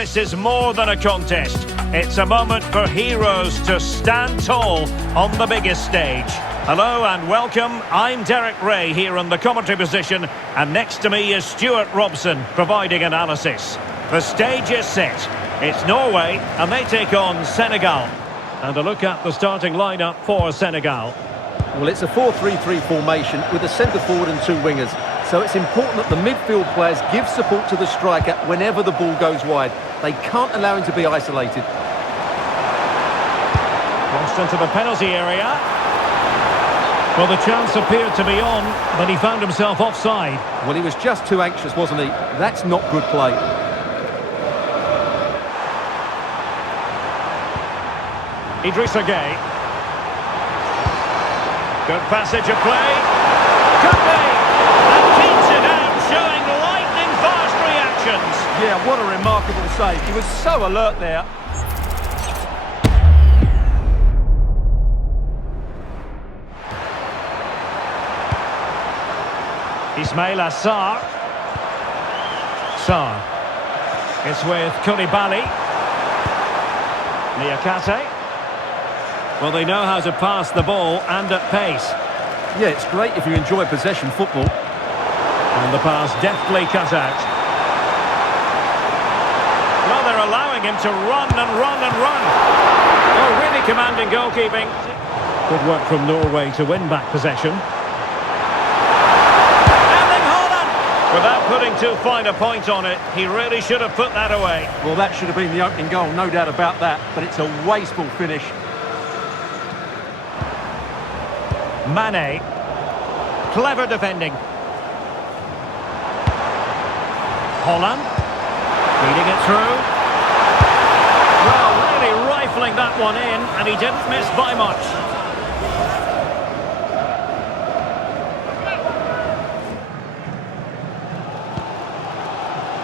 this is more than a contest. It's a moment for heroes to stand tall on the biggest stage. Hello and welcome. I'm Derek Ray here in the commentary position, and next to me is Stuart Robson providing analysis. The stage is set. It's Norway and they take on Senegal. And a look at the starting lineup for Senegal. Well, it's a 4-3-3 formation with a centre forward and two wingers. So it's important that the midfield players give support to the striker whenever the ball goes wide. They can't allow him to be isolated. Crossed into the penalty area. Well, the chance appeared to be on, but he found himself offside. Well, he was just too anxious, wasn't he? That's not good play. Idrissa Gueye. Good passage of play. Could be. And keeps it out, showing lightning-fast reactions. Yeah, what a remarkable save. He was so alert there. Ismail Assar. Sarr. It's with Koulibaly. Niakate. Well, they know how to pass the ball and at pace. Yeah, it's great if you enjoy possession football. And the pass deftly cut out. Well, they're allowing him to run and run and run. Oh, really commanding goalkeeping. Good work from Norway to win back possession. Without putting too fine a point on it, he really should have put that away. Well, that should have been the opening goal, no doubt about that. But it's a wasteful finish. Mane. Clever defending. Holland. Feeding it through. Well, really rifling that one in, and he didn't miss by much.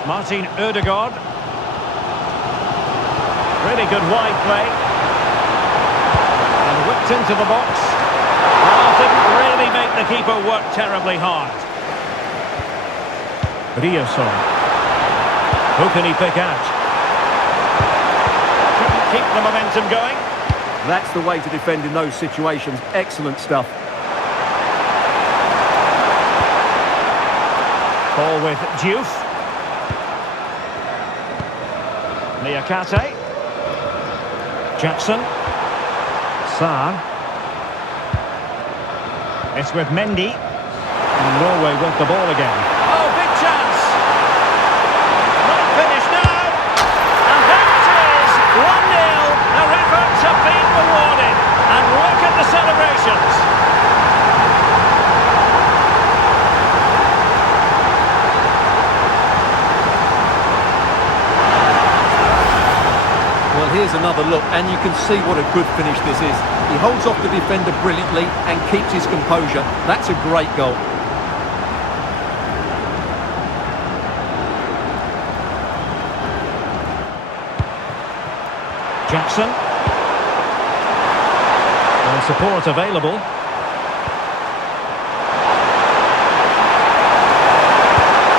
Martin Ødegaard. Really good wide play. And whipped into the box. Well, didn't really make the keeper work terribly hard. Riosson. Who can he pick out? Couldn't keep the momentum going. That's the way to defend in those situations. Excellent stuff. Ball with Diouf. Niakate. Jackson. Sarr. It's with Mendy. And Norway with the ball again. Oh, big chance! Right finish now! And there it is! 1-0. Their efforts have been rewarded. And look at the celebrations. Well, here's another look, and you can see what a good finish this is. He holds off the defender brilliantly and keeps his composure. That's a great goal. Jackson. And support available.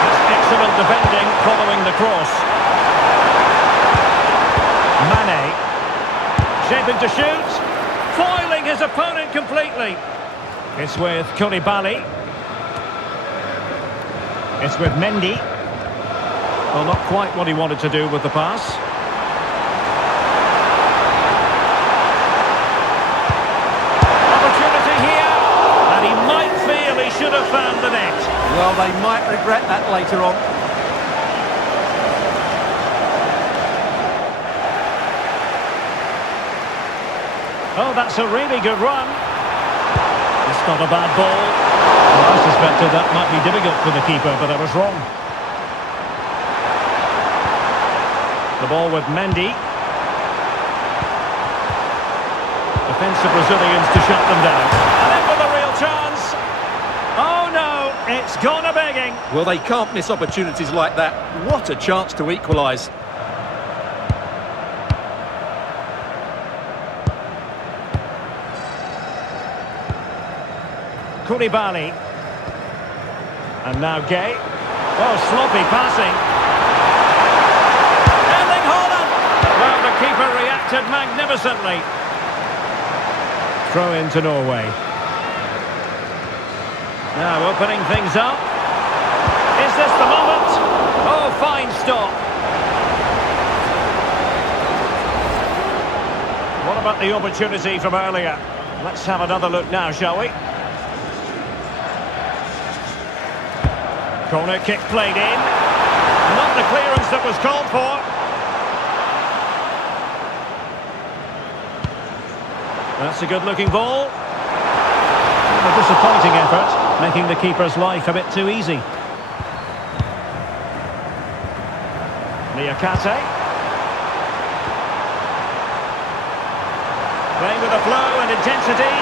It's excellent defending following the cross. Mane, shaping to shoot, foiling his opponent completely. It's with Koulibaly. It's with Mendy. Well, not quite what he wanted to do with the pass. Opportunity here, and he might feel he should have found the net. Well, they might regret that later on. Oh, that's a really good run. It's not a bad ball. Well, I suspected that might be difficult for the keeper, but I was wrong. The ball with Mendy. Defensive Brazilians to shut them down. And in with a real chance. Oh no, it's gone a-begging. Well, they can't miss opportunities like that. What a chance to equalise. Koulibaly. And now Gueye. Oh, sloppy passing. Erling keeper reacted magnificently. Throw in to Norway. Now opening things up. Is this the moment? Oh, fine stop. What about the opportunity from earlier? Let's have another look now, shall we? Corner kick played in. Not the clearance that was called for. That's a good-looking ball. A disappointing effort, making the keeper's life a bit too easy. Niakate. Playing with a flow and intensity.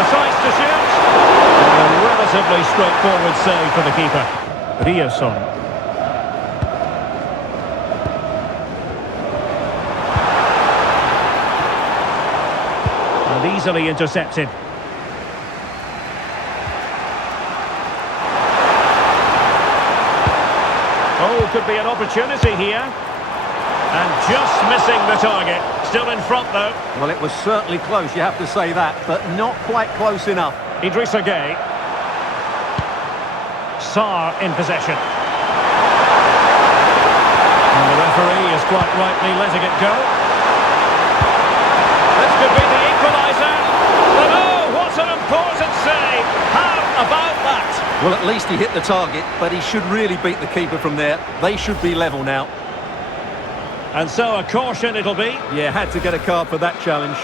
Decides to shoot. And a relatively straightforward save for the keeper. Rioson. And easily intercepted. Oh, could be an opportunity here. And just missing the target. Still in front, though. Well, it was certainly close, you have to say that, but not quite close enough. Idrissa Gueye. Sarr in possession. And the referee is quite rightly letting it go. This could be the equaliser. But oh, what an important save. How about that? Well, at least he hit the target, but he should really beat the keeper from there. They should be level now. And so a caution it'll be. Yeah, had to get a card for that challenge.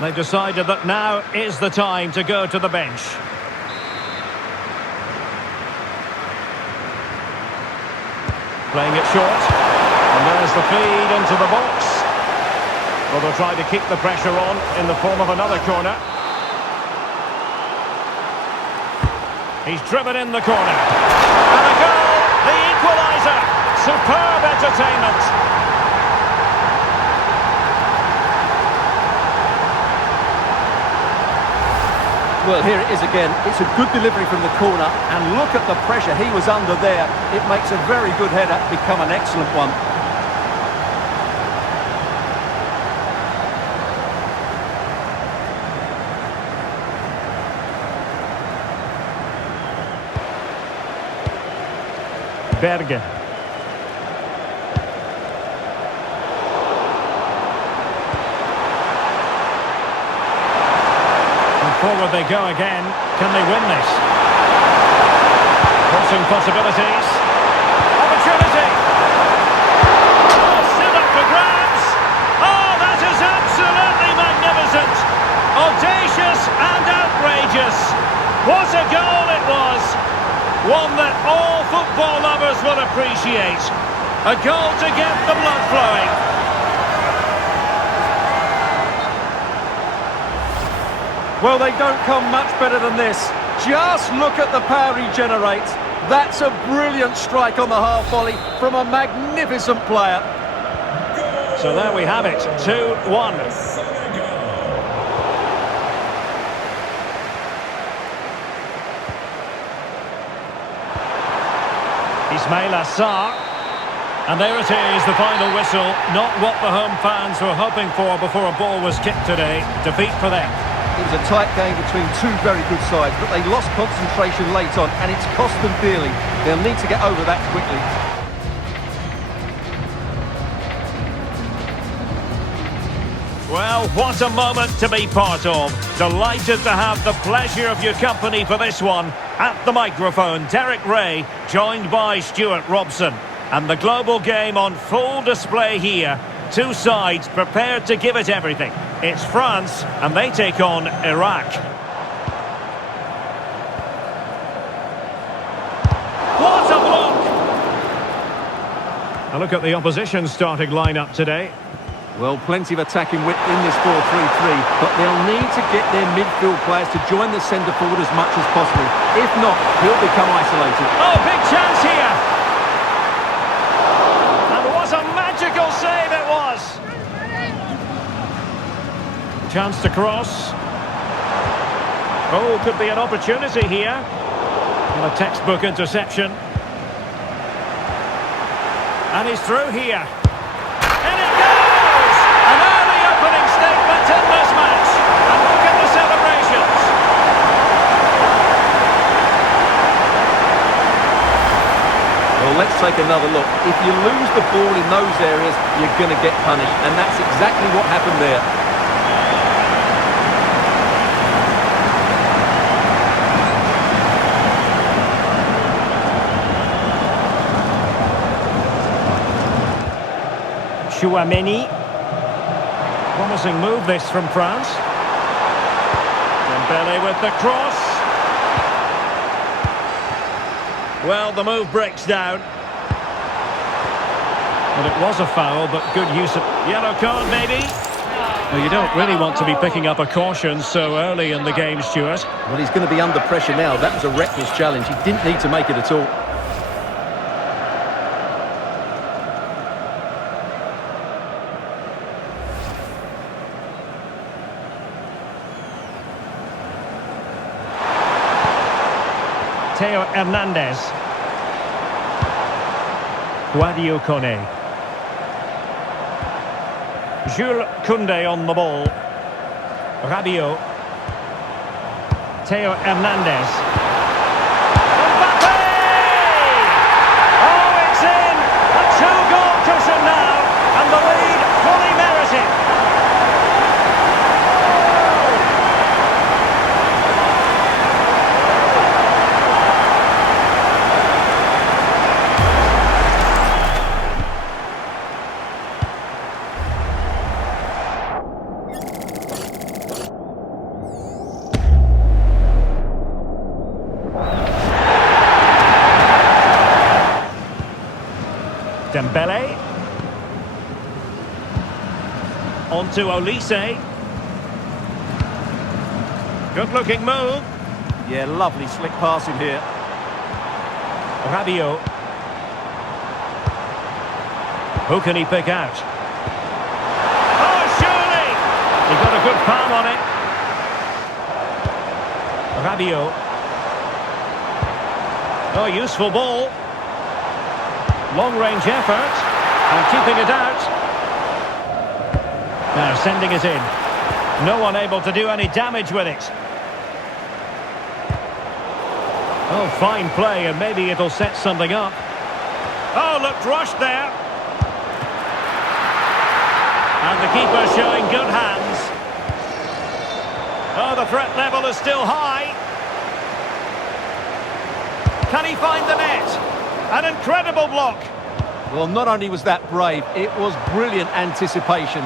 They've decided that now is the time to go to the bench. Playing it short. And there's the feed into the box. Well, they'll try to keep the pressure on in the form of another corner. He's driven in the corner. And a goal! The equaliser! Superb entertainment. Well, here it is again. It's a good delivery from the corner, and look at the pressure he was under there. It makes a very good header become an excellent one. Berge. Forward they go again. Can they win this? Crossing possibilities. Opportunity! Oh, still up for grabs! Oh, that is absolutely magnificent! Audacious and outrageous! What a goal it was! One that all football lovers will appreciate. A goal to get the blood flowing. Well, they don't come much better than this. Just look at the power he generates. That's a brilliant strike on the half volley from a magnificent player. So there we have it, 2-1. Ismaila Sarr. And there it is, the final whistle. Not what the home fans were hoping for before a ball was kicked today. Defeat for them. It was a tight game between two very good sides, but they lost concentration late on, and it's cost them dearly. They'll need to get over that quickly. Well, what a moment to be part of. Delighted to have the pleasure of your company for this one. At the microphone, Derek Ray, joined by Stuart Robson. And the global game on full display here. Two sides prepared to give it everything. It's France, and they take on Iraq. What a block! A look at the opposition starting lineup today. Well, plenty of attacking width in this 4-3-3, but they'll need to get their midfield players to join the centre forward as much as possible. If not, he'll become isolated. Oh, big chance here! And what a magical save it was! Chance to cross. Oh, could be an opportunity here. And a textbook interception. And he's through here. And it goes! An early opening statement in this match. And look at the celebrations. Well, let's take another look. If you lose the ball in those areas, you're going to get punished. And that's exactly what happened there. Chouameni. Promising move this from France. Dembele with the cross. Well, the move breaks down. Well, it was a foul, but good use of... Yellow card, maybe? Well, you don't really want to be picking up a caution so early in the game, Stuart. Well, he's going to be under pressure now. That was a reckless challenge. He didn't need to make it at all. Theo Hernandez. Guadio Kone. Jules Koundé on the ball. Rabiot. Theo Hernandez. Mbappe! Oh, it's in! A two-goal cushion now, and the lead fully merited. Dembele. On to Olise. Good looking move. Yeah, lovely slick passing here. Rabiot. Who can he pick out? Oh, surely! He got a good palm on it. Rabiot. Oh, useful ball. Long-range effort, and keeping it out. Now sending it in. No one able to do any damage with it. Oh, fine play, and maybe it'll set something up. Oh, looked rushed there. And the keeper showing good hands. Oh, the threat level is still high. Can he find the net? An incredible block. Well, not only was that brave, it was brilliant anticipation.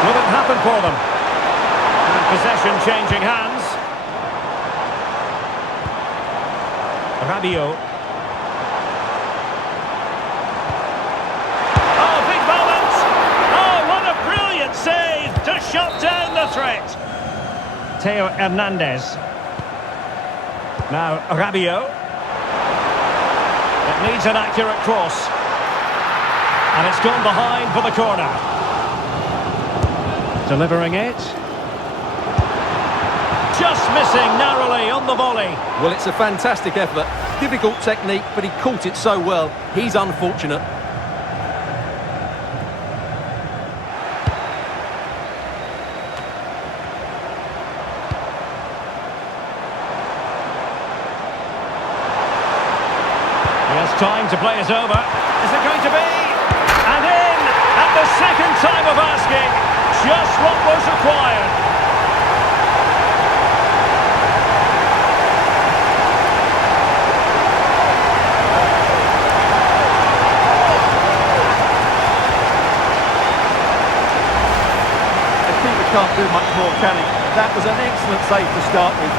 Will it happen for them? And possession changing hands. Rabiot. Save to shut down the threat. Theo Hernandez. Now Rabiot. It needs an accurate cross. And it's gone behind for the corner. Delivering it. Just missing narrowly on the volley. Well, it's a fantastic effort. Difficult technique, but he caught it so well. He's unfortunate. Time to play it over. Is it going to be? And in at the second time of asking. Just what was required. The keeper can't do much more, can he? That was an excellent save to start with.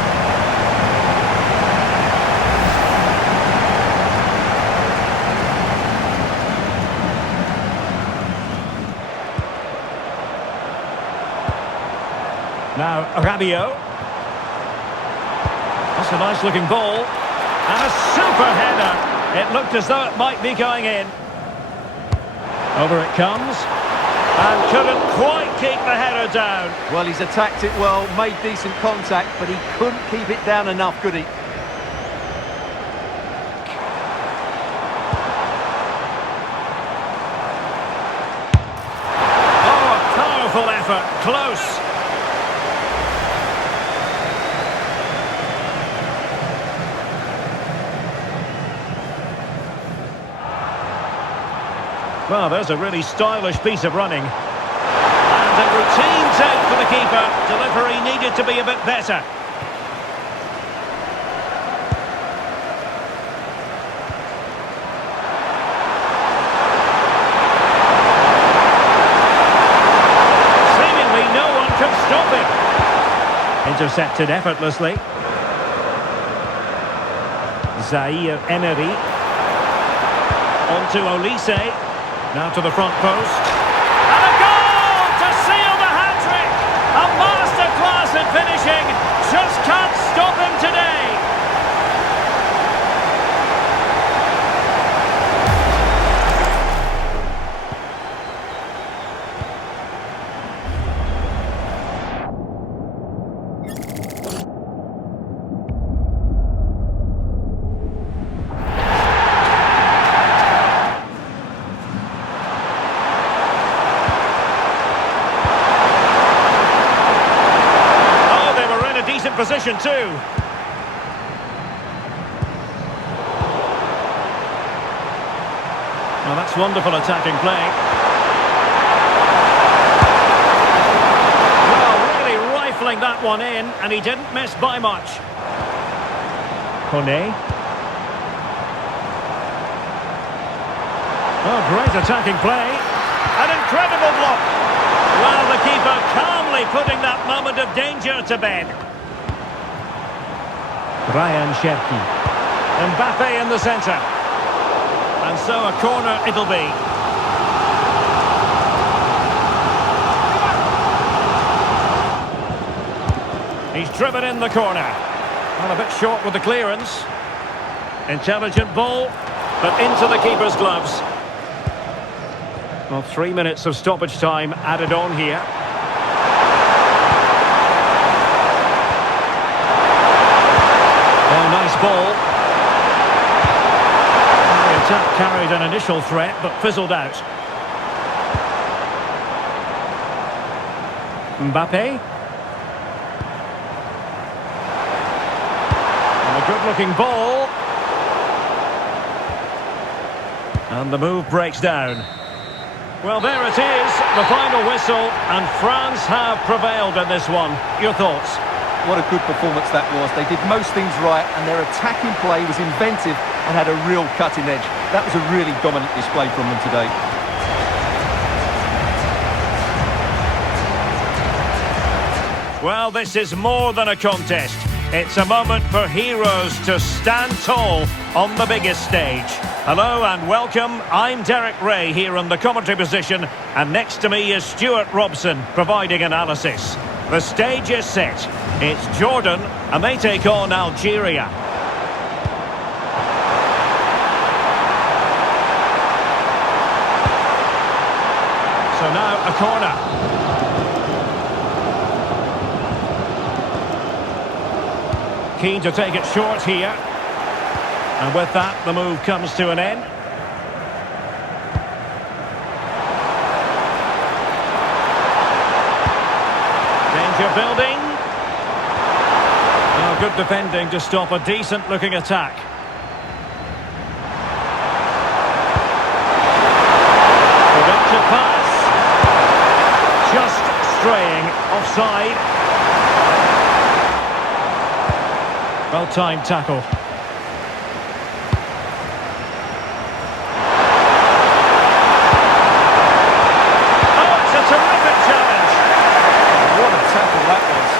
Now, Rabiot. That's a nice looking ball. And a super header. It looked as though it might be going in. Over it comes. And couldn't quite keep the header down. Well, he's attacked it well, made decent contact, but he couldn't keep it down enough, could he? Oh, a powerful effort, close. Well, there's a really stylish piece of running. And a routine take for the keeper. Delivery needed to be a bit better. Seemingly no one can stop him. Intercepted effortlessly. Zaire Emery. On to Olise. Now to the front post. And a goal to seal the hat-trick! A masterclass in finishing. Just can't stop him today. Position too. Well, that's wonderful attacking play. Well, really rifling that one in, and he didn't miss by much. Kone. Oh, great attacking play. An incredible block. Well, the keeper calmly putting that moment of danger to bed. Ryan Cherki. Mbappe in the centre. And so a corner it'll be. He's driven in the corner. Well, a bit short with the clearance. Intelligent ball, but into the keeper's gloves. Well, 3 minutes of stoppage time added on here. Oh, nice ball. The attack carried an initial threat, but fizzled out. Mbappe. And a good-looking ball. And the move breaks down. Well, there it is, the final whistle, and France have prevailed in this one. Your thoughts? What a good performance that was. They did most things right, and their attacking play was inventive and had a real cutting edge. That was a really dominant display from them today. Well, this is more than a contest. It's a moment for heroes to stand tall on the biggest stage. Hello and welcome. I'm Derek Ray here in the commentary position, and next to me is Stuart Robson providing analysis. The stage is set. It's Jordan, and they take on Algeria. So now a corner. Keen to take it short here. And with that, the move comes to an end. Danger building. Oh, good defending to stop a decent-looking attack. Productive pass. Just straying offside. Well-timed tackle. Oh, it's a terrific challenge. What a tackle that was.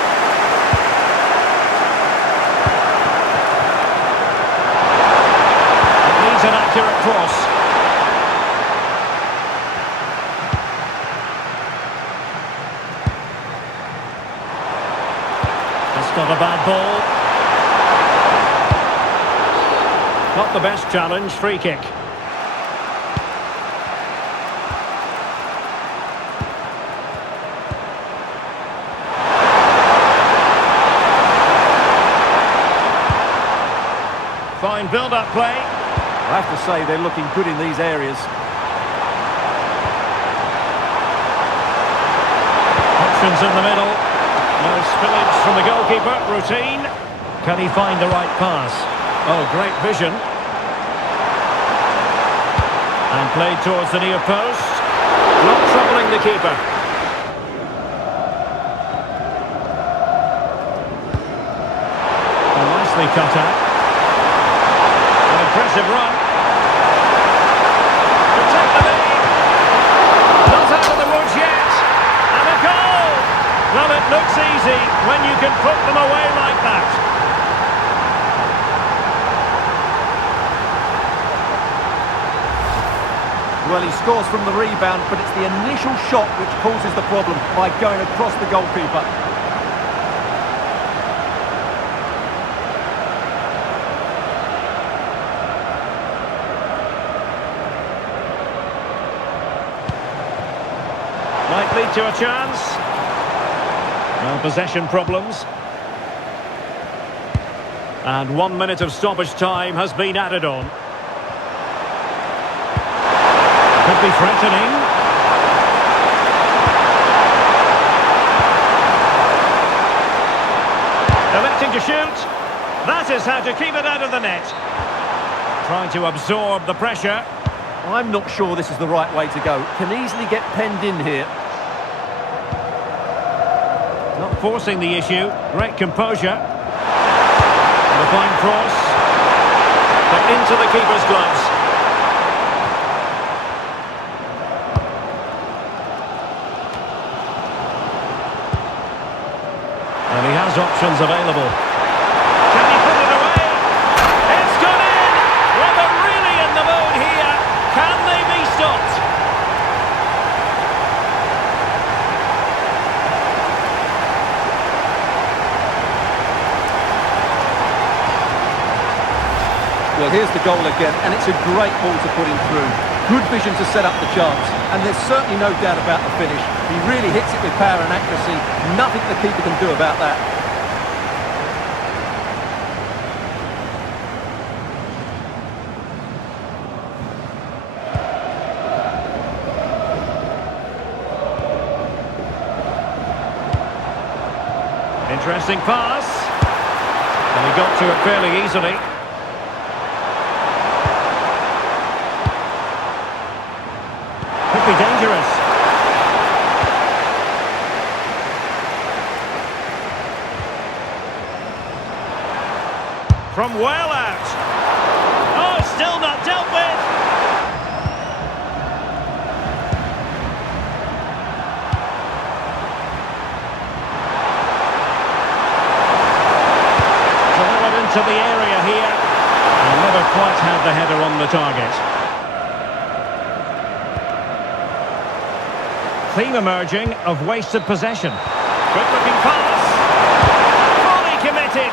It needs an accurate cross. That's not a bad ball. Not the best challenge, free kick. Fine build-up play. I have to say they're looking good in these areas. Options in the middle. No spillage from the goalkeeper. Routine. Can he find the right pass? Oh, great vision. And played towards the near post. Not troubling the keeper. And nicely cut out. An impressive run. To take the lead. Not out of the woods yet. And a goal! Well, it looks easy when you can put them away like that. Well, he scores from the rebound, but it's the initial shot which causes the problem by going across the goalkeeper. Might lead to a chance. No possession problems. And 1 minute of stoppage time has been added on. Could be threatening. Electing to shoot. That is how to keep it out of the net. Trying to absorb the pressure. I'm not sure this is the right way to go. Can easily get penned in here. Not forcing the issue. Great composure. And a fine cross. But into the keeper's gloves. And he has options available. Can he put it away? It's gone in! Well, they're really in the mood here. Can they be stopped? Well, here's the goal again, and it's a great ball to put him through. Good vision to set up the chance, and there's certainly no doubt about the finish. He really hits it with power and accuracy. Nothing the keeper can do about that. Interesting pass. And he got to it fairly easily. Could be dangerous. From well out. Oh, still not dealt with. Delivered into the area here. And never quite had the header on the target. Theme emerging of wasted possession. Good looking pass. Fully committed.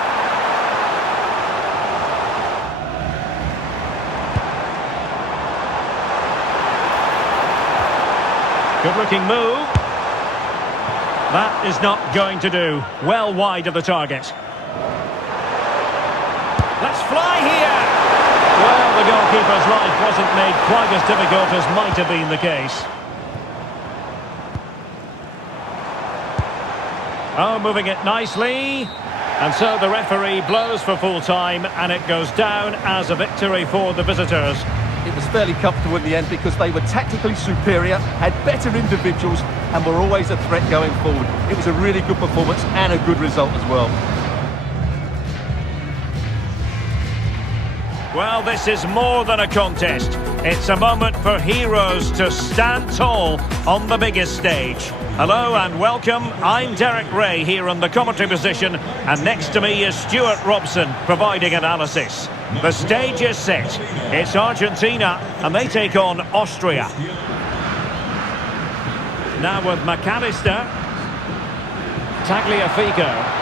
Good looking move. That is not going to do. Well wide of the target. Let's fly here. Well, the goalkeeper's life wasn't made quite as difficult as might have been the case. Oh, moving it nicely. And so the referee blows for full time, and it goes down as a victory for the visitors. It was fairly comfortable in the end because they were tactically superior, had better individuals, and were always a threat going forward. It was a really good performance and a good result as well. Well, this is more than a contest. It's a moment for heroes to stand tall on the biggest stage. Hello and welcome. I'm Derek Ray here in the commentary position, and next to me is Stuart Robson providing analysis. The stage is set. It's Argentina and they take on Austria. Now with McAllister. Tagliafico.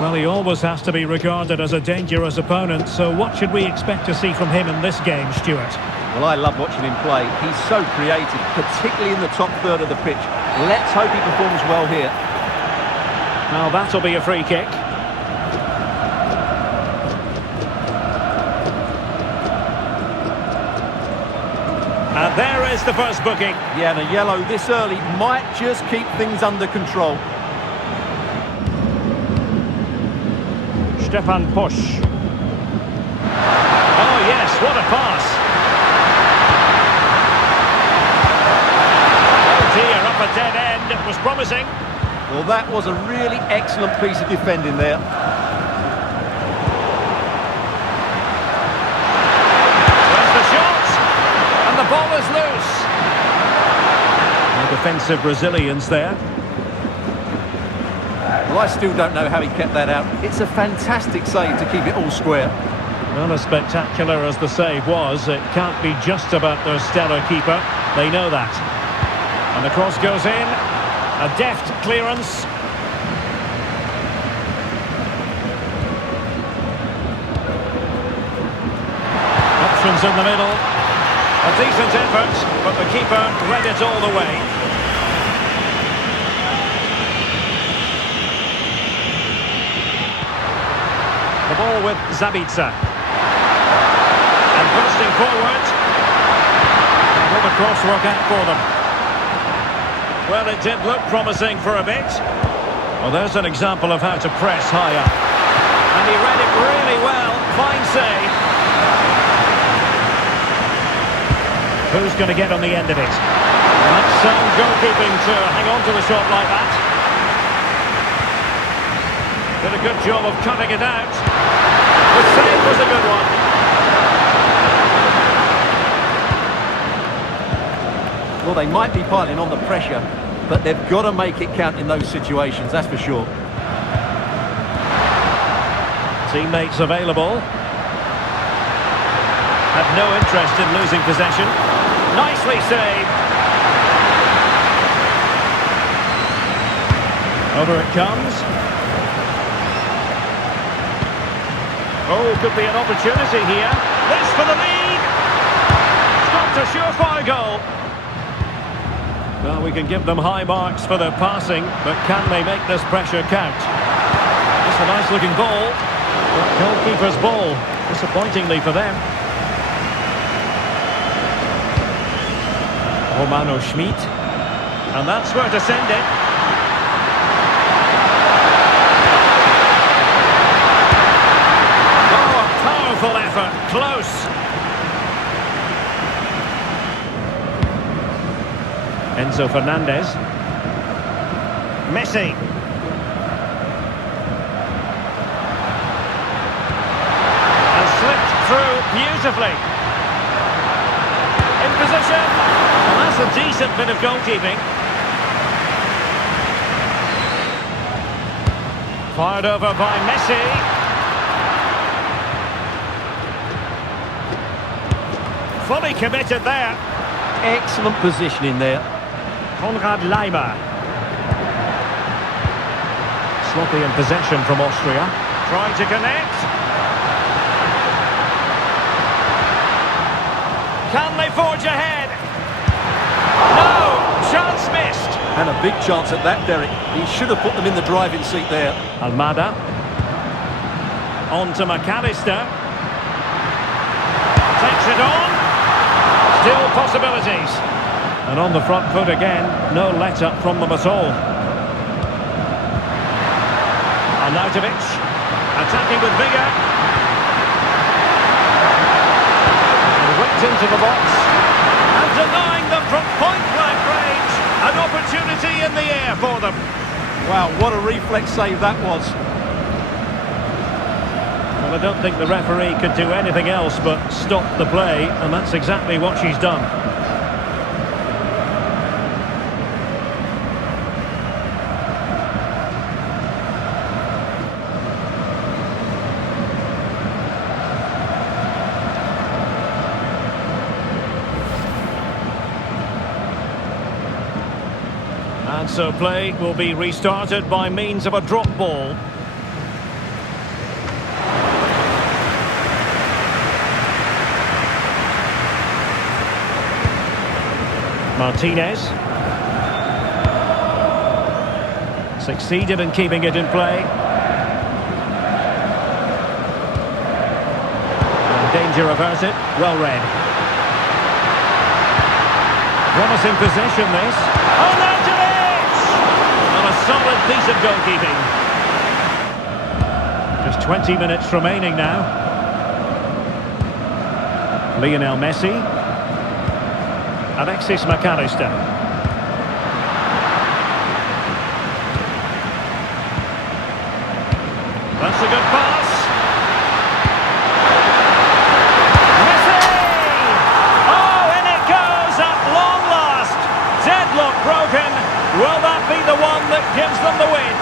Well, he always has to be regarded as a dangerous opponent, so what should we expect to see from him in this game, Stuart? Well, I love watching him play. He's so creative, particularly in the top third of the pitch. Let's hope he performs well here. Now that'll be a free kick. And there is the first booking. Yeah, and a yellow this early might just keep things under control. Stefan Pusch. Oh yes, what a pass. Oh dear, up a dead end. It was promising. Well, that was a really excellent piece of defending there. There's the shot. And the ball is loose. No defensive resilience there. Well, I still don't know how he kept that out. It's a fantastic save to keep it all square. Not as spectacular as the save was. It can't be just about their stellar keeper. They know that. And the cross goes in. A deft clearance. Options in the middle. A decent effort, but the keeper read it all the way. The ball with Zabitsa. And bursting forward. Will the cross work out for them? Well, it did look promising for a bit. Well, there's an example of how to press high up. And he read it really well. Fine save. Who's going to get on the end of it? That's sound goalkeeping to hang on to the shot like that. Did a good job of cutting it out. The save was a good one. Well, they might be piling on the pressure, but they've got to make it count in those situations, that's for sure. Teammates available. Have no interest in losing possession. Nicely saved. Over it comes. Oh, could be an opportunity here. This for the lead. Stopped a surefire goal. Well, we can give them high marks for their passing, but can they make this pressure count? It's a nice-looking ball. But goalkeeper's ball, disappointingly for them. Romano Schmid. And that's where to send it. Oh, a powerful effort. Close. Enzo Fernandez. Messi. And slipped through beautifully. In position. Well, that's a decent bit of goalkeeping. Fired over by Messi. Fully committed there. Excellent positioning there. Konrad Leimer. Sloppy in possession from Austria. Trying to connect. Can they forge ahead? No! Chance missed. And a big chance at that, Derek. He should have put them in the driving seat there. Almada. On to McAllister. Takes it on. Still possibilities. And on the front foot again, no let-up from them at all. Arnautovic, attacking with vigour. And whipped into the box. And denying them from point-blank range. An opportunity in the air for them. Wow, what a reflex save that was. Well, I don't think the referee could do anything else but stop the play, and that's exactly what she's done. And so play will be restarted by means of a drop ball. Martinez. Succeeded in keeping it in play. And danger averted. Well read. Promising possession, this. Oh, that's it! And a solid piece of goalkeeping. Just 20 minutes remaining now. Lionel Messi. Alexis McAllister. That's a good pass. Messi! Oh, in it goes at long last. Deadlock broken. Will that be the one that gives them the win?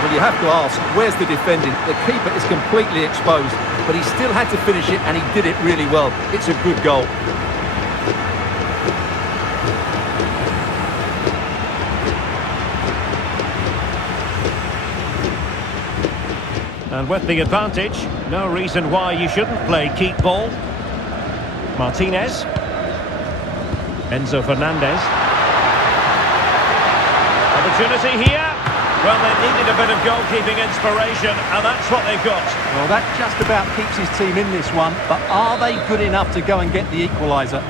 Well, you have to ask, where's the defending? The keeper is completely exposed, but he still had to finish it, and he did it really well. It's a good goal. And with the advantage, no reason why you shouldn't play keep ball. Martinez. Enzo Fernandez. Opportunity here. Well, they needed a bit of goalkeeping inspiration, and that's what they've got. Well, that just about keeps his team in this one, but are they good enough to go and get the equaliser?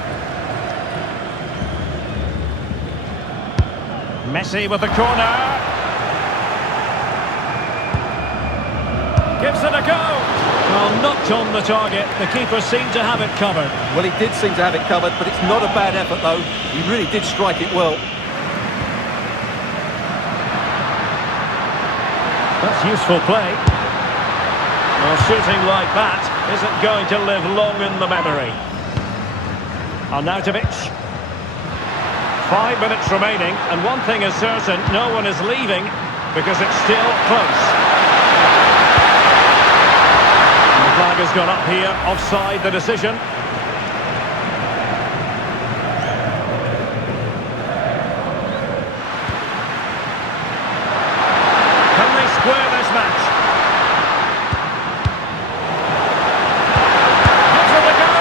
Messi with the corner. Gives it a go. Well, not on the target. The keeper seemed to have it covered. Well, he did seem to have it covered, but it's not a bad effort, though. He really did strike it well. That's useful play. Well, shooting like that isn't going to live long in the memory. Arnautovic. 5 minutes remaining, and one thing is certain, no one is leaving because it's still close. And the flag has gone up here, offside the decision. Can they square this match? Give it a go!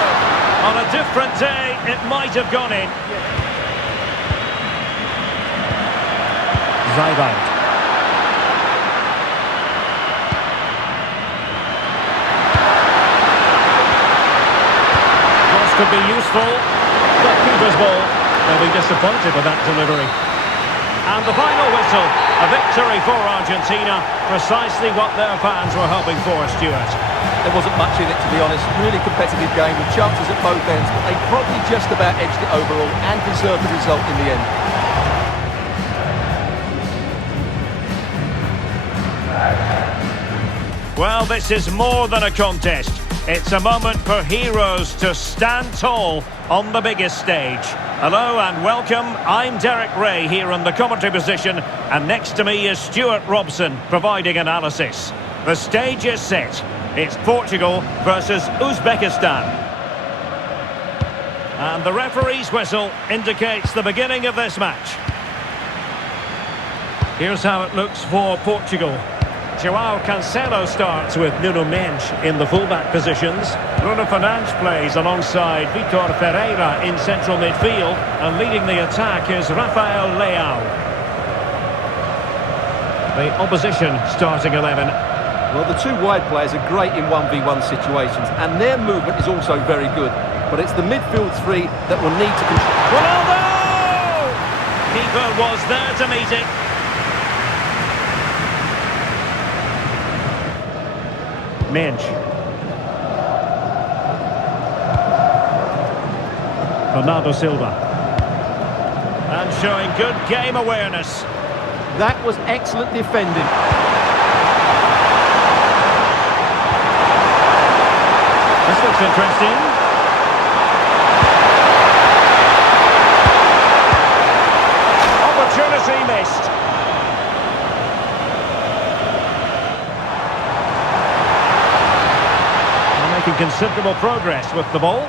On a different day, it might have gone in. Zayvand. Cross could be useful, but keeper's ball. They'll be disappointed with that delivery. And the final whistle, a victory for Argentina, precisely what their fans were hoping for, Stuart. There wasn't much in it, to be honest. Really competitive game with chances at both ends, but they probably just about edged it overall and deserved the result in the end. Well, this is more than a contest. It's a moment for heroes to stand tall on the biggest stage. Hello and welcome. I'm Derek Ray here in the commentary position, and next to me is Stuart Robson providing analysis. The stage is set. It's Portugal versus Uzbekistan. And the referee's whistle indicates the beginning of this match. Here's how it looks for Portugal. João Cancelo starts with Nuno Mendes in the fullback positions. Bruno Fernandes plays alongside Vitor Ferreira in central midfield, and leading the attack is Rafael Leao. The opposition starting 11. Well, the two wide players are great in 1v1 situations, and their movement is also very good. But it's the midfield three that will need to control. Ronaldo! Keeper was there to meet it. Mendes. Bernardo Silva. And showing good game awareness. That was excellent defending. This looks interesting. Opportunity missed. Making considerable progress with the ball.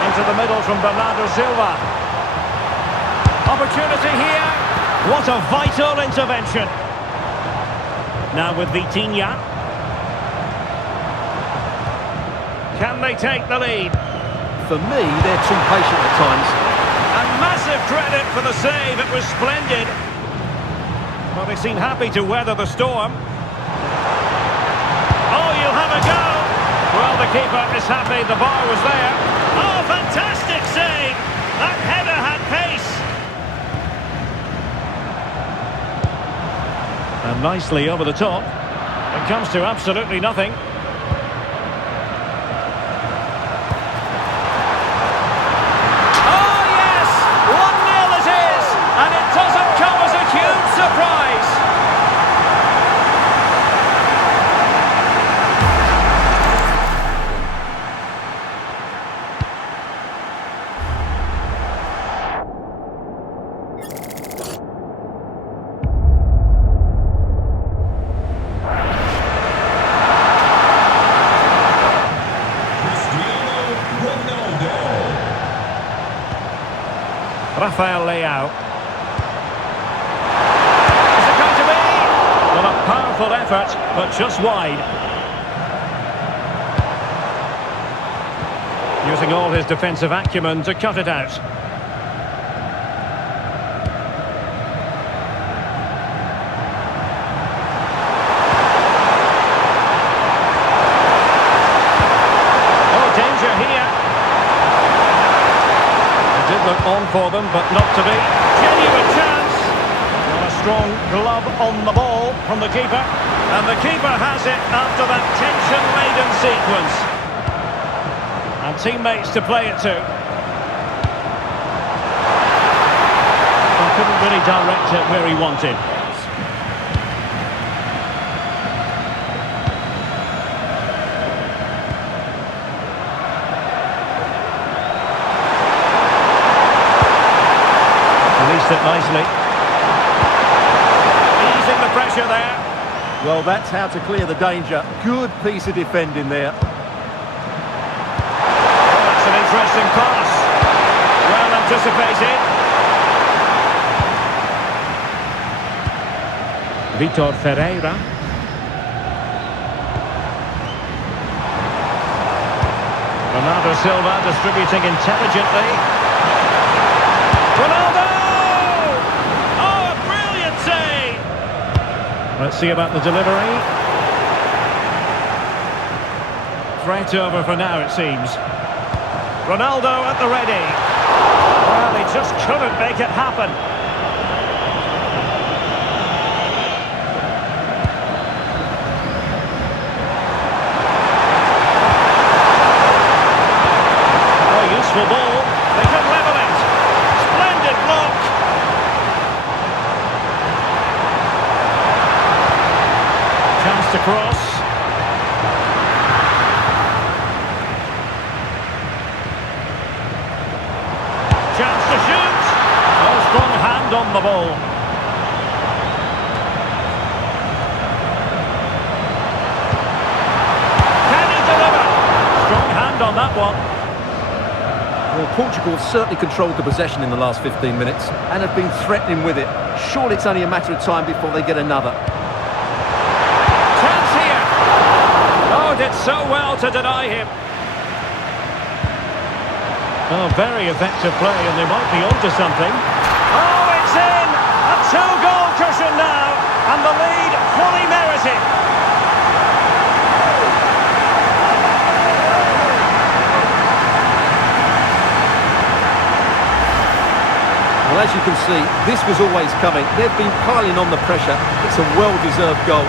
Into the middle from Bernardo Silva. Opportunity here. What a vital intervention. Now with Vitinha. Can they take the lead? For me, they're too patient at times. And massive credit for the save. It was splendid. Well, they seem happy to weather the storm. Oh, you'll have a go! Well, the keeper is happy the bar was there. Oh, fantastic save! That header had pace. And nicely over the top. It comes to absolutely nothing. Oh, yes! 1-0 it is! And it doesn't come as a huge surprise. Rafael Leao. Is it going to be? Well, a powerful effort, but just wide. Using all his defensive acumen to cut it out. Oh, danger here. Did look on for them, but not to be. Genuine chance. Well, a strong glove on the ball from the keeper. And the keeper has it after that tension-laden sequence. And teammates to play it to. Well, couldn't really direct it where he wanted. It nicely. Easing the pressure there. Well, that's how to clear the danger. Good piece of defending there. Oh, that's an interesting pass. Well anticipated. Vitor Ferreira. Bernardo Silva distributing intelligently. Ronaldo! Let's see about the delivery. Threat over for now, it seems. Ronaldo at the ready. Well, he just couldn't make it happen. Oh, useful ball. They can level it. Splendid block. Chance to cross. Chance to shoot. Oh, strong hand on the ball. Can he deliver? Strong hand on that one. Well, Portugal have certainly controlled the possession in the last 15 minutes and have been threatening with it. Surely it's only a matter of time before they get another. Did so well to deny him. Oh, very effective play, and they might be onto something. Oh, it's in! A two-goal cushion now, and the lead fully merited. Well, as you can see, this was always coming. They've been piling on the pressure. It's a well-deserved goal.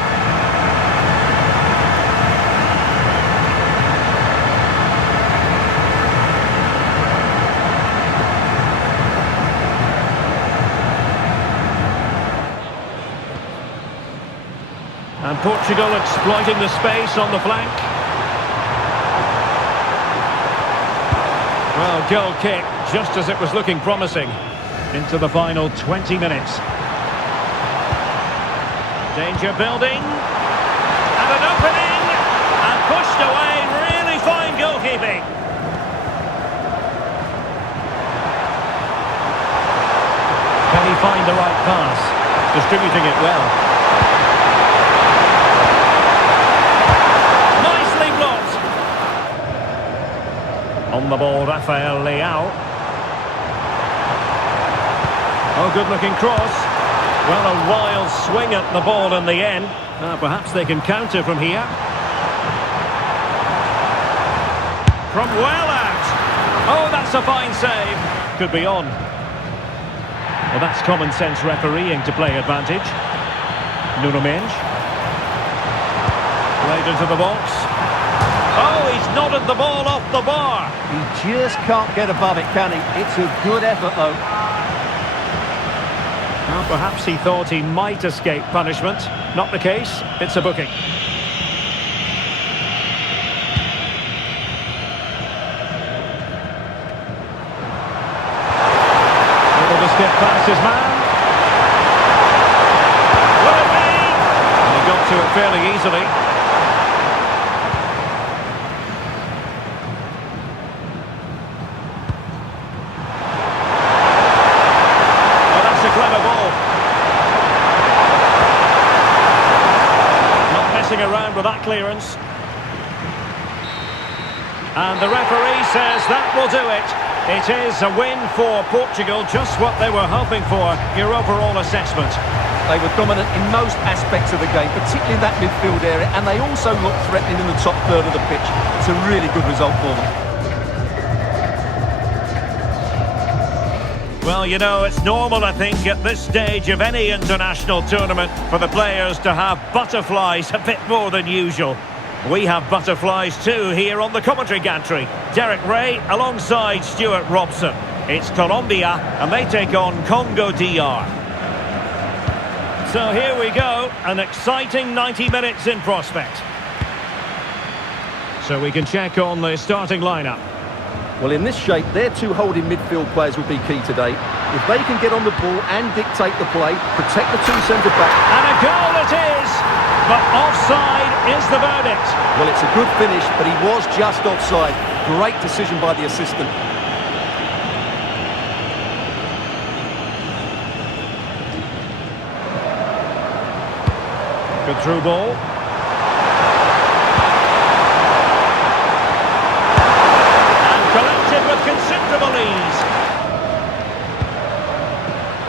And Portugal exploiting the space on the flank. Well, goal kick, just as it was looking promising. Into the final 20 minutes. Danger building. And an opening. And pushed away. Really fine goalkeeping. Can he find the right pass? Distributing it well. On the ball, Rafael Leao. Oh, good-looking cross. Well, a wild swing at the ball in the end. Perhaps they can counter from here. From well out. Oh, that's a fine save. Could be on. Well, that's common sense refereeing to play advantage. Nuno Mendes. Played into the box. Oh, he's nodded the ball off the bar. He just can't get above it, can he? It's a good effort, though. Well, perhaps he thought he might escape punishment. Not the case. It's a booking. Able to skip past his man. Will it be? And he got to it fairly easily. Around with that clearance, and the referee says that will do it. It is a win for Portugal, just what they were hoping for. Your overall assessment? They were dominant in most aspects of the game, particularly in that midfield area, and they also looked threatening in the top third of the pitch. It's a really good result for them. Well, you know, it's normal, I think, at this stage of any international tournament for the players to have butterflies a bit more than usual. We have butterflies too here on the commentary gantry. Derek Ray alongside Stuart Robson. It's Colombia and they take on Congo DR. So here we go, an exciting 90 minutes in prospect. So we can check on the starting lineup. Well, in this shape, their two holding midfield players will be key today. If they can get on the ball and dictate the play, protect the two centre-backs. And a goal it is! But offside is the verdict. Well, it's a good finish, but he was just offside. Great decision by the assistant. Good through ball. With considerable ease.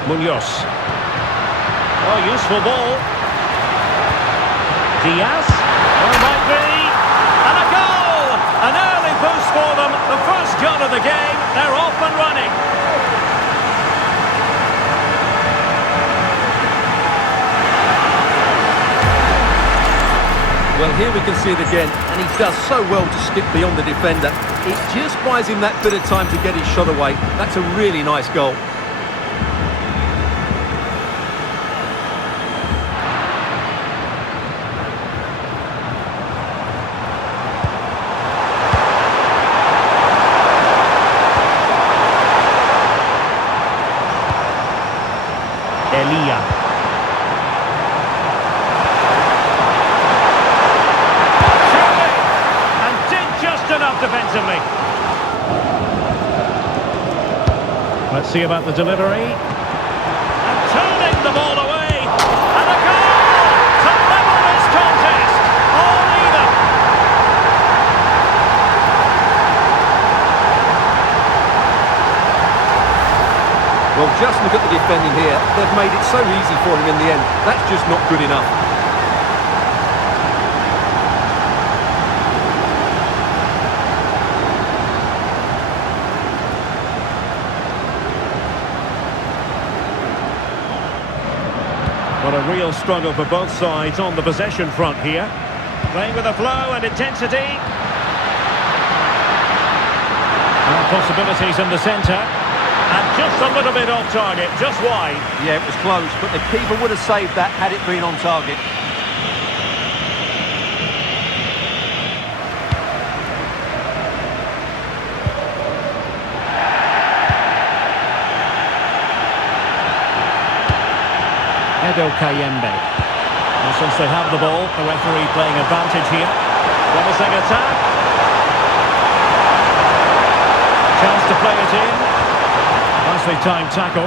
Munoz. Oh, useful ball. Diaz. Oh, might be. And a goal! An early boost for them. The first goal of the game. They're off and running. Well, here we can see it again, and he does so well to skip beyond the defender. It just buys him that bit of time to get his shot away. That's a really nice goal. Elia. Defensively. Let's see about the delivery. And turning the ball away. And a goal to level this contest. All even. Well, just look at the defending here. They've made it so easy for him in the end. That's just not good enough. What a real struggle for both sides on the possession front here. Playing with a flow and intensity. And possibilities in the centre. And just a little bit off target, just wide. Yeah, it was close, but the keeper would have saved that had it been on target. Kayembe. Well, since they have the ball, the referee playing advantage here. Promising attack. Chance to play it in. Nicely timed tackle.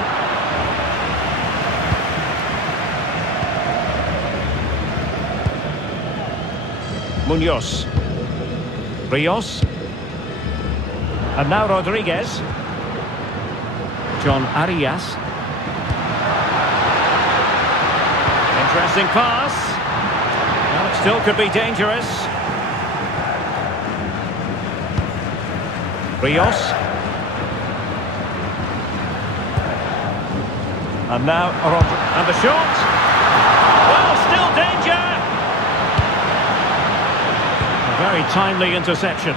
Munoz. Rios. And now Rodriguez. John Arias. Interesting pass. Well, it still could be dangerous. Rios. And now, and the shot. Well, still danger. A very timely interception.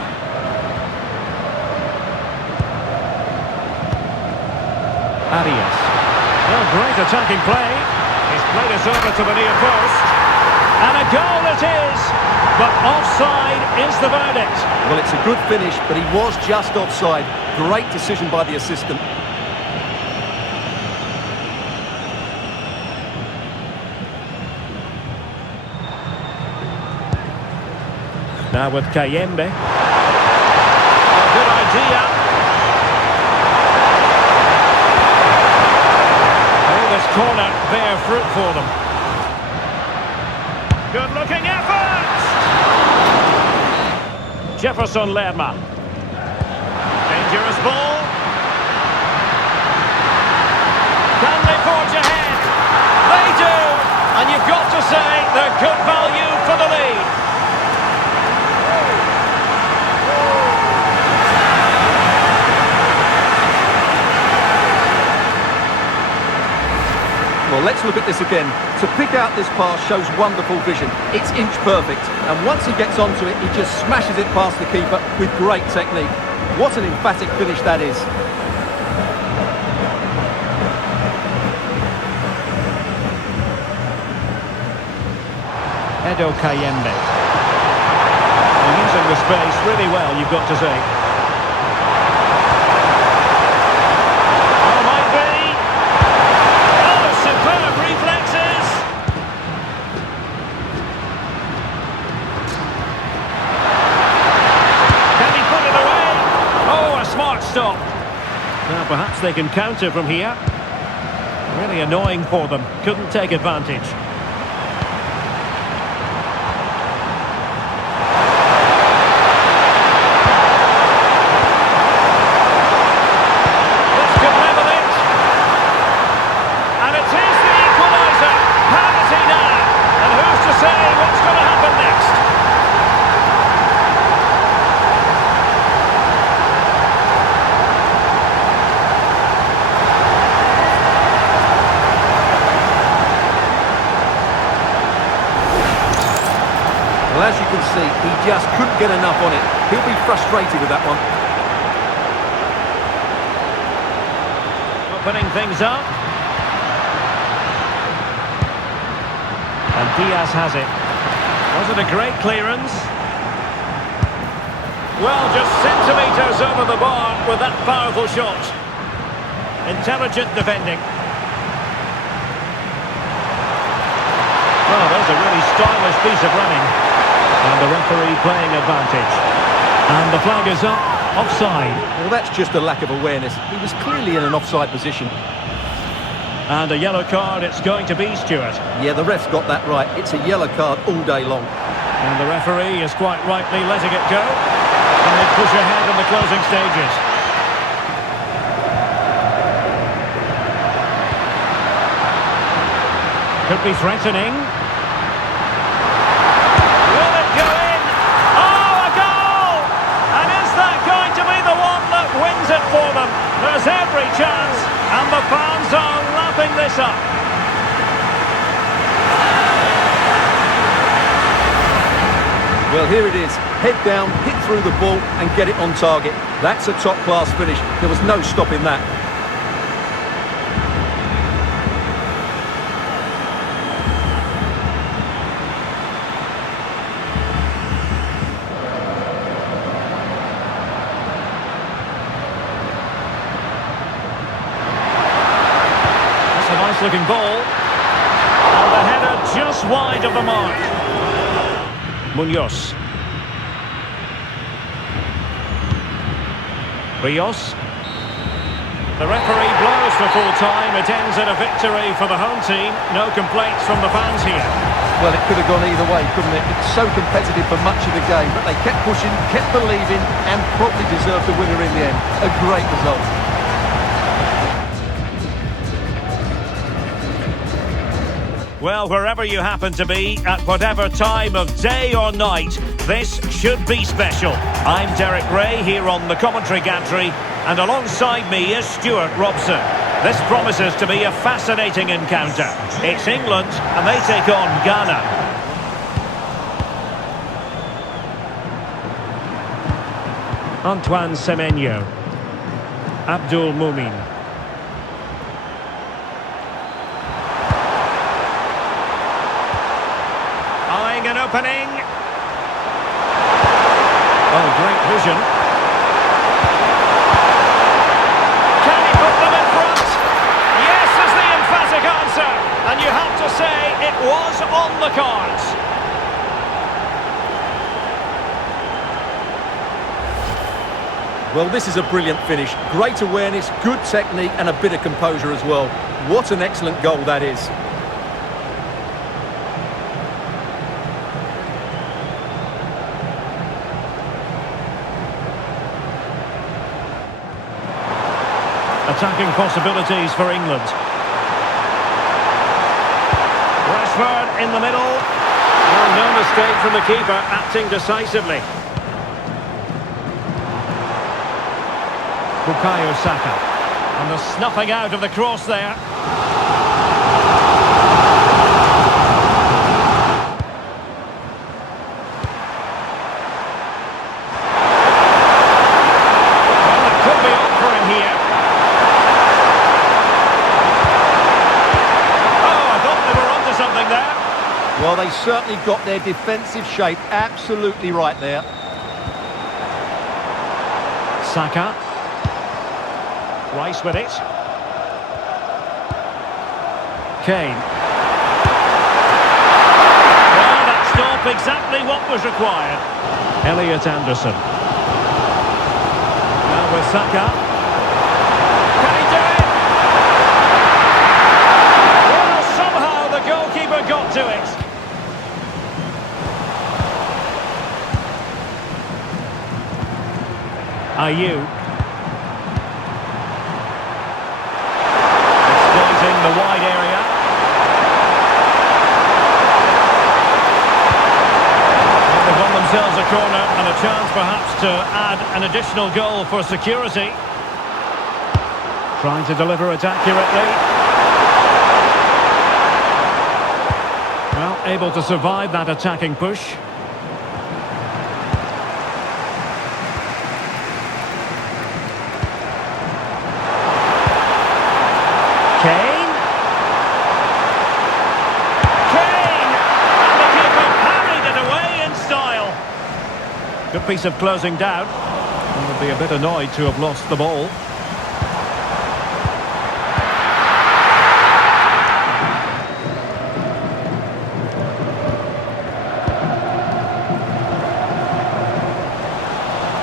Arias. Well, great attacking play. He's played us over to the near post. And a goal it is. But offside is the verdict. Well, it's a good finish, but he was just offside. Great decision by the assistant. Now with Kayembe. A good idea. Oh, this corner bear fruit for them. Good looking effort! Jefferson Lerma. Dangerous ball. Can they forge ahead? They do! And you've got to say they're good value for the lead. Well, let's look at this again. To pick out this pass shows wonderful vision. It's inch perfect. And once he gets onto it, he just smashes it past the keeper with great technique. What an emphatic finish that is. Edo Kayembe. Using the space really well, you've got to say. Stop. Now perhaps they can counter from here. Really annoying for them. Couldn't take advantage. This could level it. And it is the equaliser. Penalty now. And who's to say what's going to happen next? Well, as you can see, he just couldn't get enough on it. He'll be frustrated with that one. Opening things up. And Diaz has it. Was it a great clearance? Well, just centimetres over the bar with that powerful shot. Intelligent defending. Oh, there's a really stylish piece of running. And the referee playing advantage. And the flag is up, offside. Well, that's just a lack of awareness. He was clearly in an offside position. And a yellow card it's going to be, Stuart. Yeah, the ref's got that right. It's a yellow card all day long. And the referee is quite rightly letting it go. And they push ahead in the closing stages. Could be threatening. Wins it for them. There's every chance, and the fans are lapping this up. Well, here it is. Head down, hit through the ball, and get it on target. That's a top-class finish. There was no stopping that. Looking ball, and the header just wide of the mark. Munoz. Rios. The referee blows for full time. It ends in a victory for the home team. No complaints from the fans here. Well, it could have gone either way, couldn't it? It's so competitive for much of the game, but they kept pushing, kept believing, and probably deserved the winner in the end. A great result. Well, wherever you happen to be, at whatever time of day or night, this should be special. I'm Derek Ray here on the commentary gantry, and alongside me is Stuart Robson. This promises to be a fascinating encounter. It's England, and they take on Ghana. Antoine Semenyo. Abdul Mumin. Eyeing an opening. Oh, great vision. Can he put them in front? Yes is the emphatic answer. And you have to say it was on the cards. Well, this is a brilliant finish. Great awareness, good technique and a bit of composure as well. What an excellent goal that is. Attacking possibilities for England. Rashford in the middle. Well, no mistake from the keeper, acting decisively. Bukayo Saka. And the snuffing out of the cross there. Well, it could be on for him here. Oh, I thought they were onto something there. Well, they certainly got their defensive shape absolutely right there. Saka. Rice with it. Kane. Well, that stop exactly what was required. Elliot Anderson. Now with Saka. Can he do it? Well, somehow the goalkeeper got to it. Ayew. The wide area. They've won themselves a corner and a chance perhaps to add an additional goal for security. Trying to deliver it accurately. Well, able to survive that attacking push. Kane. Good piece of closing down. He would be a bit annoyed to have lost the ball.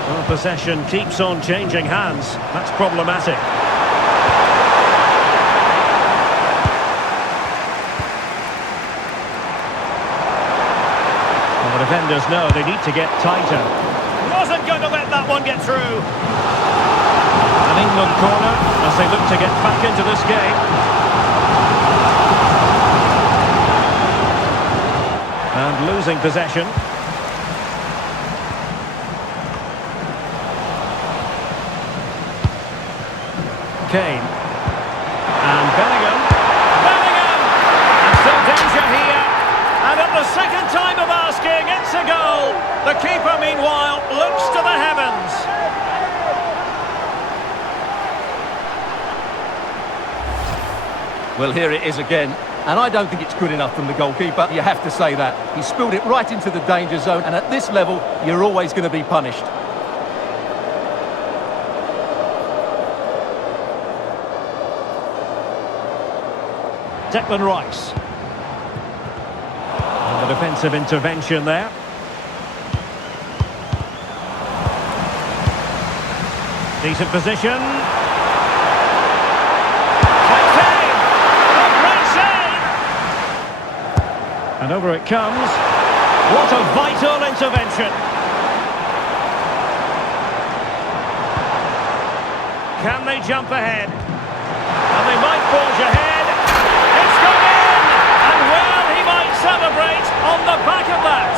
Well, possession keeps on changing hands. That's problematic. The defenders know they need to get tighter. Wasn't going to let that one get through. An England corner as they look to get back into this game. And losing possession. Kane. And Bellingham. And still danger here. And at the second time of asking, it's a goal. The keeper, meanwhile, looks to the heavens. Well, here it is again. And I don't think it's good enough from the goalkeeper. You have to say that. He spilled it right into the danger zone. And at this level, you're always going to be punished. Declan Rice. And the defensive intervention there. Decent position. Captain! A great save! And over it comes. What a vital intervention. Can they jump ahead? And they might forge ahead. It's gone in! And well, on the back of that.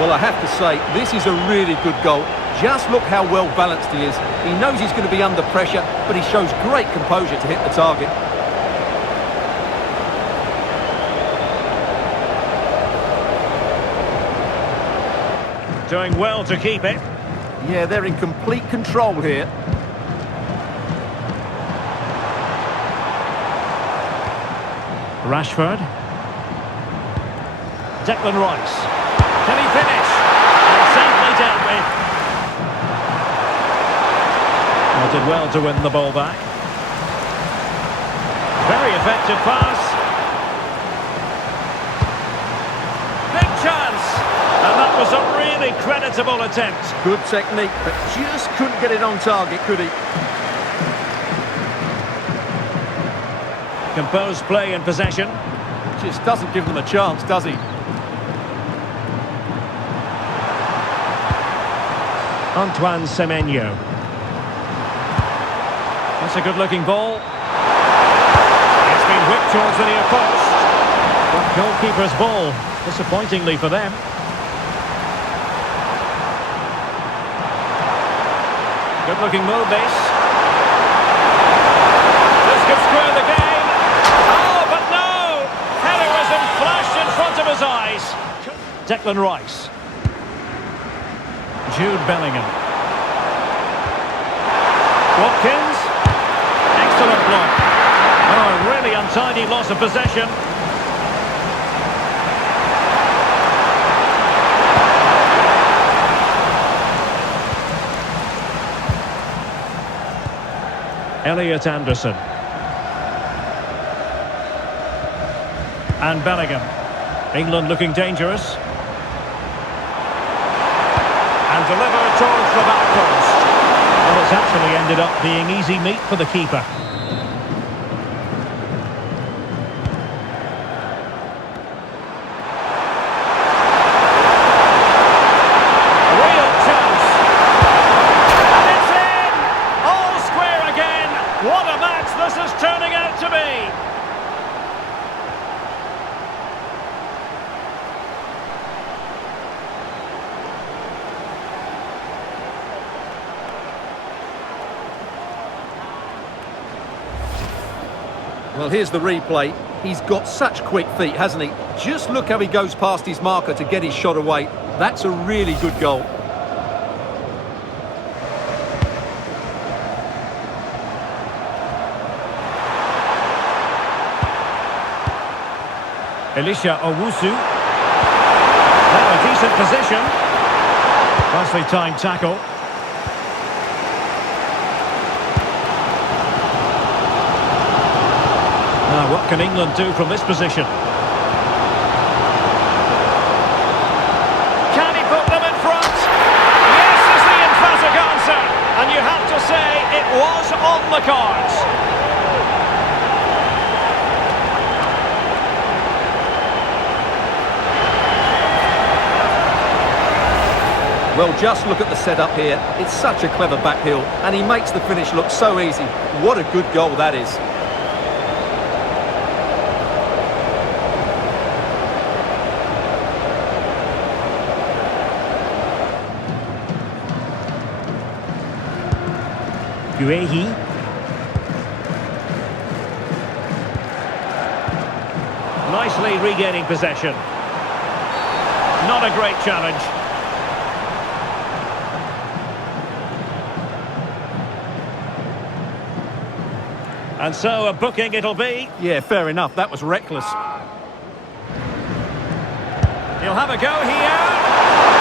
Well, I have to say, this is a really good goal. Just look how well balanced he is. He knows he's going to be under pressure, but he shows great composure to hit the target. Doing well to keep it. Yeah, they're in complete control here. Rashford. Declan Rice. Can he finish? And safely dealt with. Well, did well to win the ball back. Very effective pass. Big chance. And that was a really creditable attempt. Good technique, but just couldn't get it on target, could he? Composed play in possession. Just doesn't give them a chance, does he? Antoine Semenyo. That's a good-looking ball. It's been whipped towards the near post. But goalkeeper's ball, disappointingly for them. Good-looking move, this. This could square the game. Oh, but no! Heroism flashed in front of his eyes. Declan Rice. Jude Bellingham. Watkins. Excellent block. Oh, a really untidy loss of possession. Elliot Anderson. And Bellingham. England looking dangerous. And delivered towards the back post. Well, it's actually ended up being easy meat for the keeper. Real chance. And it's in! All square again. What a match this is turning out to be. Well, here's the replay. He's got such quick feet, hasn't he? Just look how he goes past his marker to get his shot away. That's a really good goal. Elisha Owusu. Now a decent position. Nicely timed tackle. Now, what can England do from this position? Can he put them in front? Yes, is the emphatic answer. And you have to say it was on the cards. Well, just look at the setup here. It's such a clever back heel, and he makes the finish look so easy. What a good goal that is. Guehi. Nicely regaining possession. Not a great challenge. And so a booking it'll be. Yeah, fair enough. That was reckless. He'll have a go here.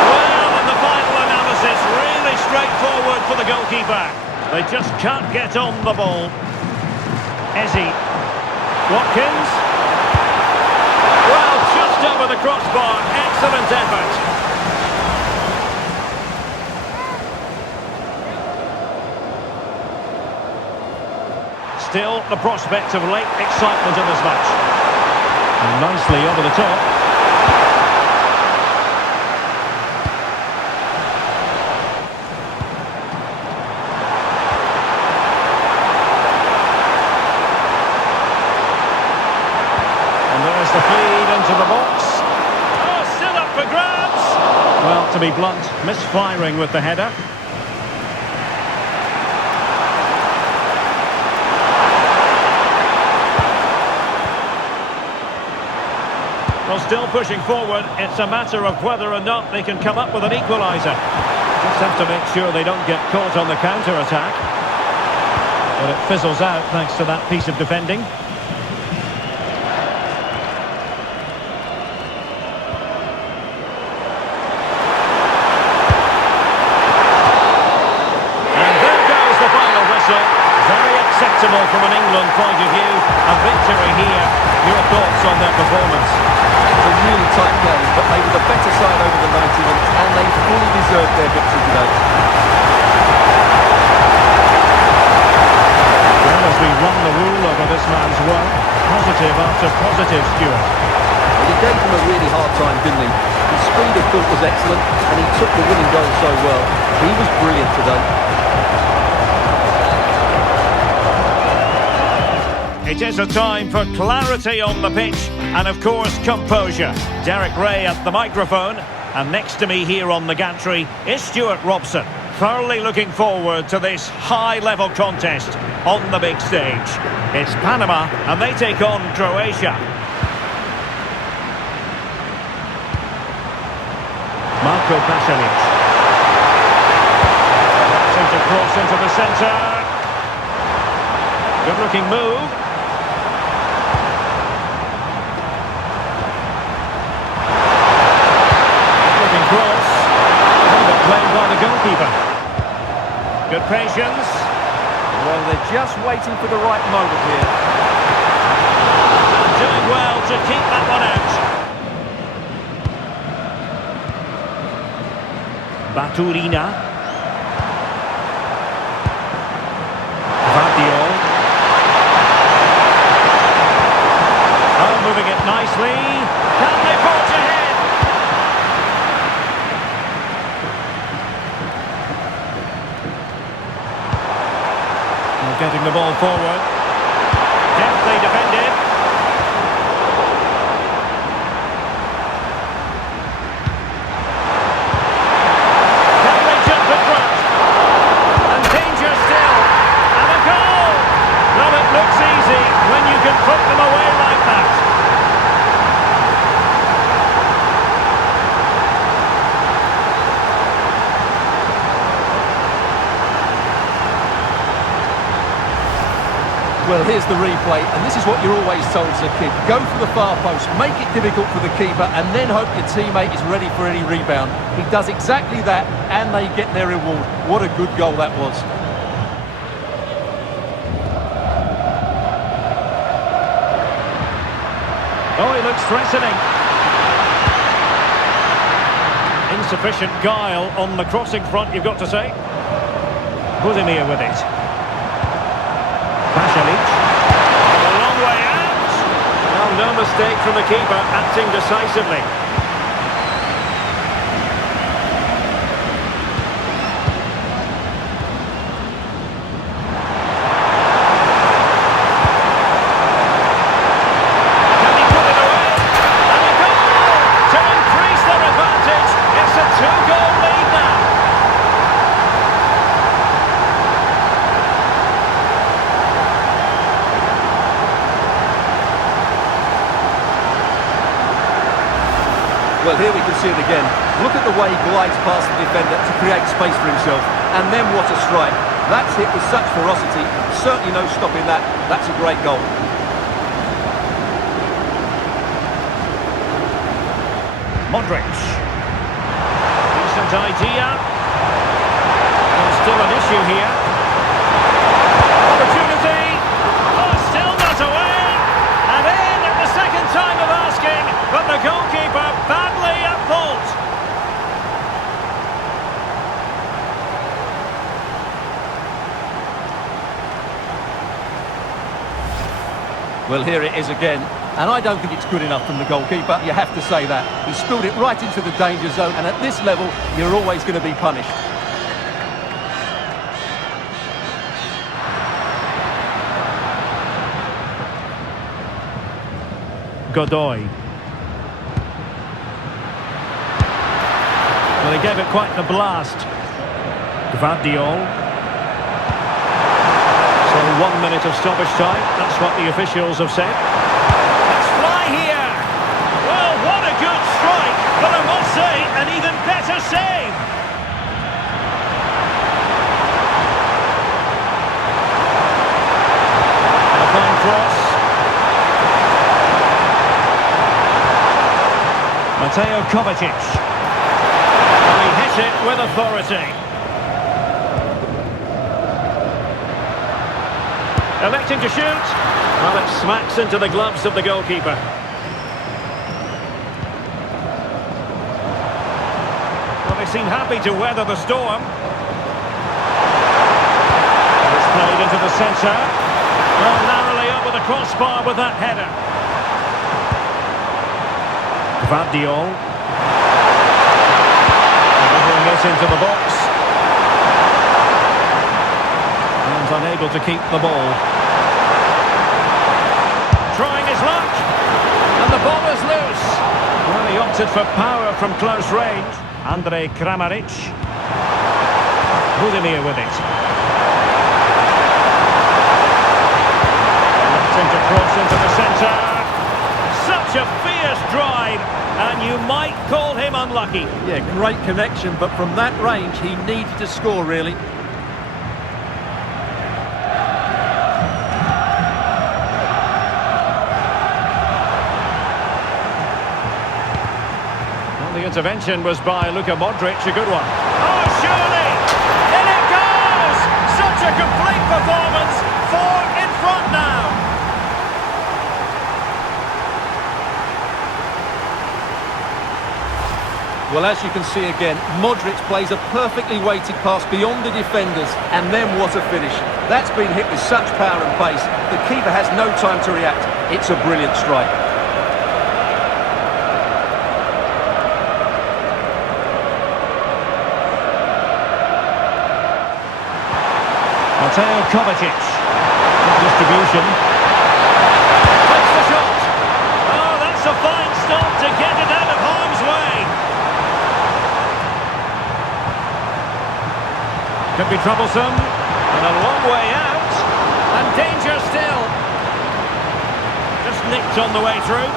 Well, in the final analysis, really straightforward for the goalkeeper. They just can't get on the ball. Ezzy. Watkins. Well, just over the crossbar. Excellent effort. Still the prospect of late excitement in this match. And nicely over the top. blunt, misfiring with the header. Well, still pushing forward. It's a matter of whether or not they can come up with an equaliser. Just have to make sure they don't get caught on the counter-attack. But it fizzles out thanks to that piece of defending. And there goes the final whistle. Very acceptable from an England point of view. A victory here. Your thoughts on their performance? It was a really tight game, but they were the better side over the 90 minutes, and they fully deserved their victory today. Well, as we run the rule over this man's work, positive after positive, Stuart. Well, he gave them a really hard time, didn't he? His speed of thought was excellent, and he took the winning goal so well. He was brilliant today. It is a time for clarity on the pitch and, of course, composure. Derek Ray at the microphone, and next to me here on the gantry is Stuart Robson. Thoroughly looking forward to this high-level contest on the big stage. It's Panama, and they take on Croatia. Marco Pasalic. Centre cross into the centre. Good-looking move. Played by the goalkeeper. Good patience. Well, they're just waiting for the right moment here. Doing well to keep that one out. Baturina. Vadio. Oh, moving it nicely. Can they forge ahead? Getting the ball forward. Deftly defended. Can they jump in front? And danger still. And a goal! Well, it looks easy when you can put them away like that. Well, here's the replay, and this is what you're always told as a kid. Go for the far post, make it difficult for the keeper, and then hope your teammate is ready for any rebound. He does exactly that, and they get their reward. What a good goal that was. Oh, he looks threatening. Insufficient guile on the crossing front, you've got to say. Budimir with it. Pasalic. A long way out. Well, no mistake from the keeper, acting decisively. Can he put it away? And a goal to increase their advantage. It's a two-goal lead now. Well, here we can see it again. Look at the way he glides past the defender to create space for himself. And then what a strike. That's hit with such ferocity. Certainly no stopping that. That's a great goal. Modric. Decent idea. There's still an issue here. Opportunity. Oh, still not away. And in at the second time of asking, but the goalkeeper badly at fault. Well, here it is again. And I don't think it's good enough from the goalkeeper. You have to say that. He spilled it right into the danger zone, and at this level, you're always going to be punished. Godoy. Well, Well, he gave it quite the blast. Gvardiol. So 1 minute of stoppage time. That's what the officials have said. Let's fly here. Well, what a good strike. But I must say, an even better save. A fine cross. Mateo Kovacic. He hit it with authority. Electing to shoot. Well, it smacks into the gloves of the goalkeeper. Well, they seem happy to weather the storm. It's played into the centre. Well, narrowly over the crossbar with that header. Gvardiol. Delivering it into the box. And unable to keep the ball. Trying his luck. And the ball is loose. Well, he opted for power from close range. Andrej Kramaric. Budimir with it. Left to cross into the centre. Such a fierce drive. And you might call him unlucky. Yeah, great connection, but from that range, he needed to score, really. The intervention was by Luka Modric, a good one. Oh, surely! In it goes! Such a complete performance. 4 in front now. Well, as you can see again, Modric plays a perfectly weighted pass beyond the defenders, and then what a finish. That's been hit with such power and pace. The keeper has no time to react. It's a brilliant strike. Mateo Kovacic. Good distribution. Takes the shot. Oh, that's a fine stop to get it out of harm's way. Could be troublesome. And a long way out. And danger still. Just nicked on the way through.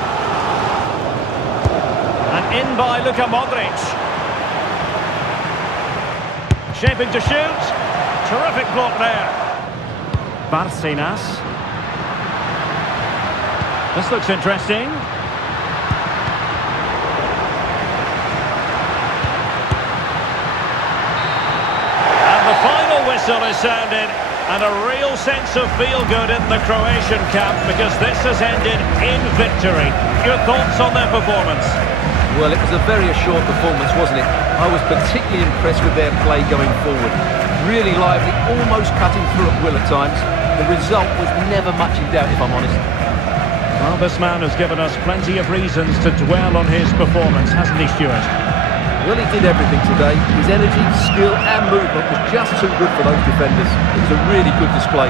And in by Luka Modric. Shaping to shoot. Terrific block there. Barcenas. This looks interesting. And the final whistle is sounded. And a real sense of feel-good in the Croatian camp, because this has ended in victory. Your thoughts on their performance? Well, it was a very assured performance, wasn't it? I was particularly impressed with their play going forward. Really lively, almost cutting through at will at times. The result was never much in doubt, if I'm honest. Well, this man has given us plenty of reasons to dwell on his performance, hasn't he, Stuart? Well, he did everything today. His energy, skill and movement was just too good for those defenders. It was a really good display.